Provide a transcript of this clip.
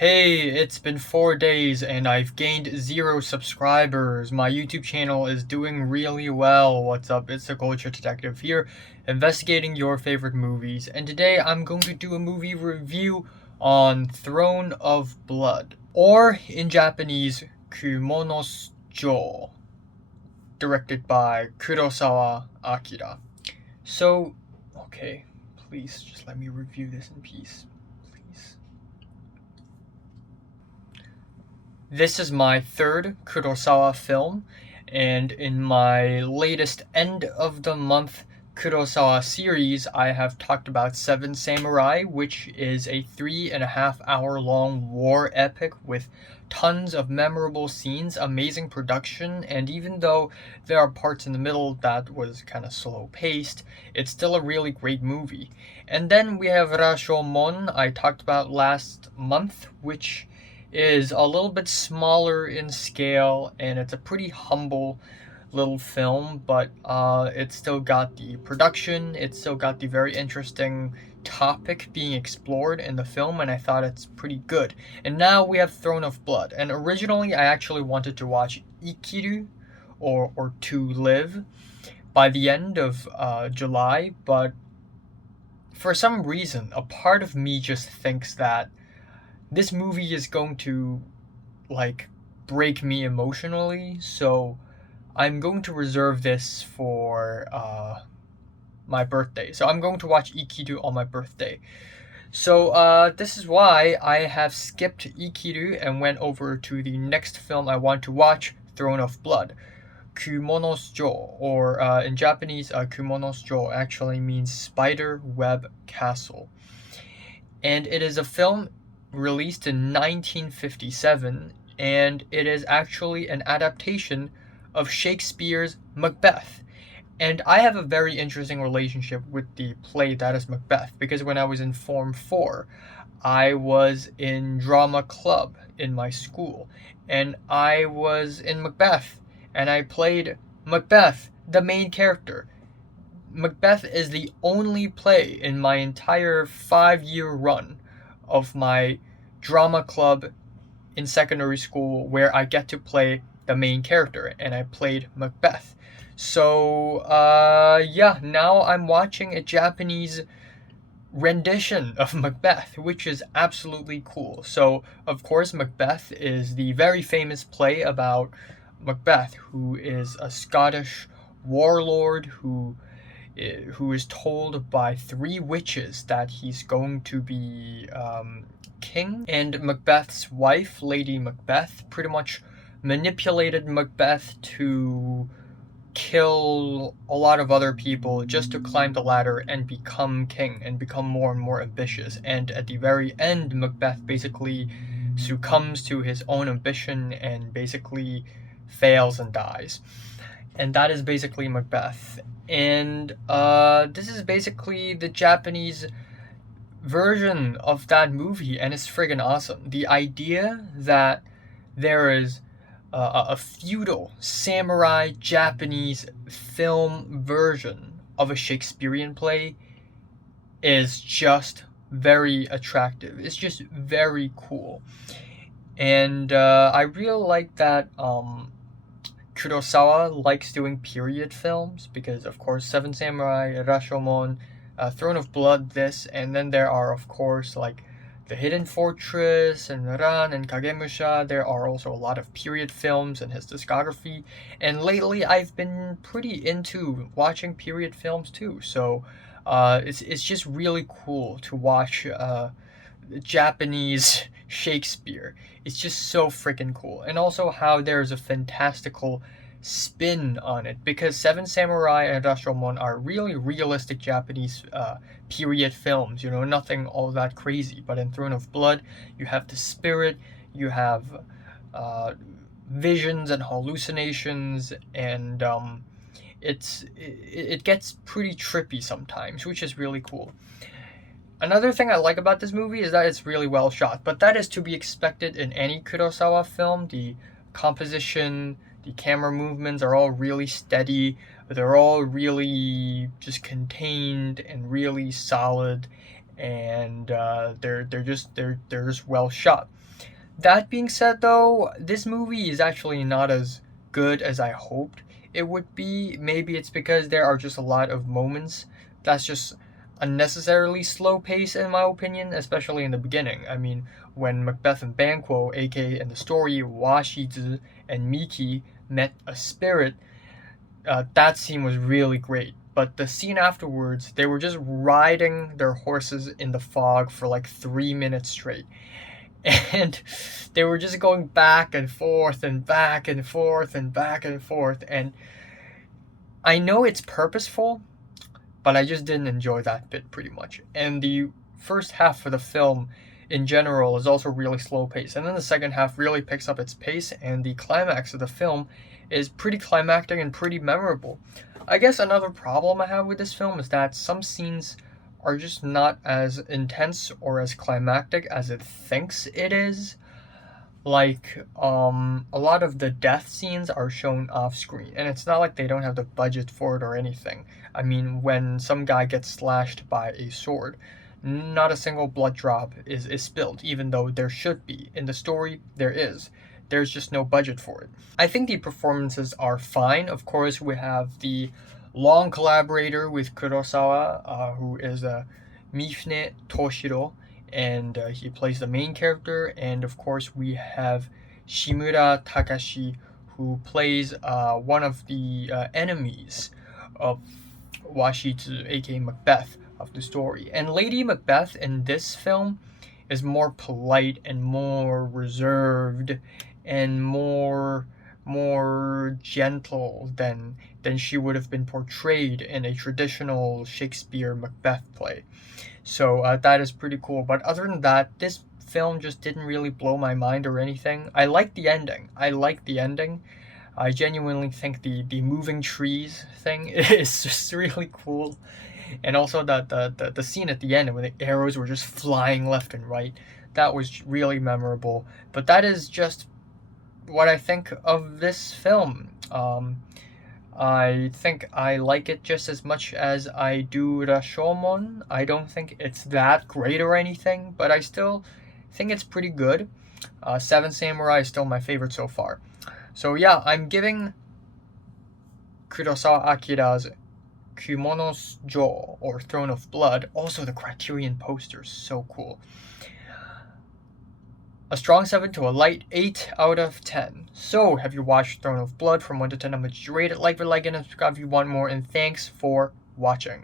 Hey, it's been 4 days and I've gained 0 subscribers. My YouTube channel is doing really well. What's up? It's the Culture Detective here, investigating your favorite movies. And today I'm going to do a movie review on Throne of Blood, or in Japanese, Kumono's Jo, directed by Kurosawa Akira. So, okay, please just let me review this in peace. Please. This is my third Kurosawa film, and in my latest end of the month Kurosawa series, I have talked about Seven Samurai, which is a 3.5 hour long war epic with tons of memorable scenes, amazing production, and even though there are parts in the middle that was kind of slow paced, it's still a really great movie. And then we have Rashomon, I talked about last month, which is a little bit smaller in scale, and it's a pretty humble little film, but it's still got the production, it's still got the very interesting topic being explored in the film, and I thought it's pretty good. And now we have Throne of Blood, and originally I actually wanted to watch Ikiru, or To Live, by the end of July, but for some reason, a part of me just thinks that this movie is going to like break me emotionally, so I'm going to reserve this for my birthday. So I'm going to watch Ikiru on my birthday. So this is why I have skipped Ikiru and went over to the next film I want to watch, Throne of Blood. Kumono's Jo, or in Japanese, Kumono's Jo actually means Spider Web Castle. And it is a film released in 1957, and it is actually an adaptation of Shakespeare's Macbeth. And I have a very interesting relationship with the play that is Macbeth, because when I was in Form 4, I was in drama club in my school, and I was in Macbeth, and I played Macbeth, the main character. Macbeth is the only play in my entire 5-year run of my drama club in secondary school where I get to play the main character, and I played Macbeth. So, yeah, now I'm watching a Japanese rendition of Macbeth, which is absolutely cool. So, of course, Macbeth is the very famous play about Macbeth, who is a Scottish warlord who is told by 3 witches that he's going to be king. And Macbeth's wife, Lady Macbeth, pretty much manipulated Macbeth to kill a lot of other people just to climb the ladder and become king and become more and more ambitious. And at the very end, Macbeth basically succumbs to his own ambition and basically fails and dies. And that is basically Macbeth. And this is basically the Japanese version of that movie, and it's friggin' awesome. The idea that there is a feudal samurai Japanese film version of a Shakespearean play is just very attractive. It's just very cool. And I really like that Kurosawa likes doing period films because, of course, Seven Samurai, Rashomon, Throne of Blood, this, and then there are, of course, like The Hidden Fortress and Ran and Kagemusha. There are also a lot of period films in his discography, and lately I've been pretty into watching period films too. So it's just really cool to watch Japanese Shakespeare. It's just so freaking cool. And also how there's a fantastical spin on it, because Seven Samurai and Rashomon are really realistic Japanese period films, nothing all that crazy. But in Throne of Blood, you have the spirit, you have visions and hallucinations, and it gets pretty trippy sometimes, which is really cool. Another thing I like about this movie is that it's really well shot, but that is to be expected in any Kurosawa film. The composition, the camera movements are all really steady, they're all really just contained and really solid, and they're just well shot. That being said, though, this movie is actually not as good as I hoped it would be. Maybe it's because there are just a lot of moments that's just unnecessarily slow pace, in my opinion, especially in the beginning. I mean, when Macbeth and Banquo, aka in the story, Washizu and Miki, met a spirit, that scene was really great. But the scene afterwards, they were just riding their horses in the fog for like 3 minutes straight. And they were just going back and forth and back and forth and back and forth. And I know it's purposeful, but I just didn't enjoy that bit pretty much. And the first half of the film in general is also really slow paced. And then the second half really picks up its pace, and the climax of the film is pretty climactic and pretty memorable. I guess another problem I have with this film is that some scenes are just not as intense or as climactic as it thinks it is. Like, a lot of the death scenes are shown off screen, and it's not like they don't have the budget for it or anything. I mean, when some guy gets slashed by a sword, not a single blood drop is spilled, even though there should be. In the story, there is. There's just no budget for it. I think the performances are fine. Of course, we have the long collaborator with Kurosawa, who is Mifune Toshiro, and he plays the main character. And of course, we have Shimura Takashi, who plays one of the enemies of Washizu, aka Macbeth, of the story. And Lady Macbeth in this film is more polite and more reserved and more gentle than she would have been portrayed in a traditional Shakespeare Macbeth play. So that is pretty cool. But other than that, this film just didn't really blow my mind or anything. I like the ending. I genuinely think the moving trees thing is just really cool. And also the scene at the end when the arrows were just flying left and right. That was really memorable. But that is just what I think of this film. I think I like it just as much as I do Rashomon. I don't think it's that great or anything, but I still think it's pretty good. Seven Samurai is still my favorite so far. So yeah, I'm giving Kurosawa Akira's Kumono's Jo, or Throne of Blood, also the Criterion poster, so cool, a strong 7 to a light 8 out of 10. So, have you watched Throne of Blood? From 1 to 10, how much you rate it? Like and subscribe if you want more, and thanks for watching.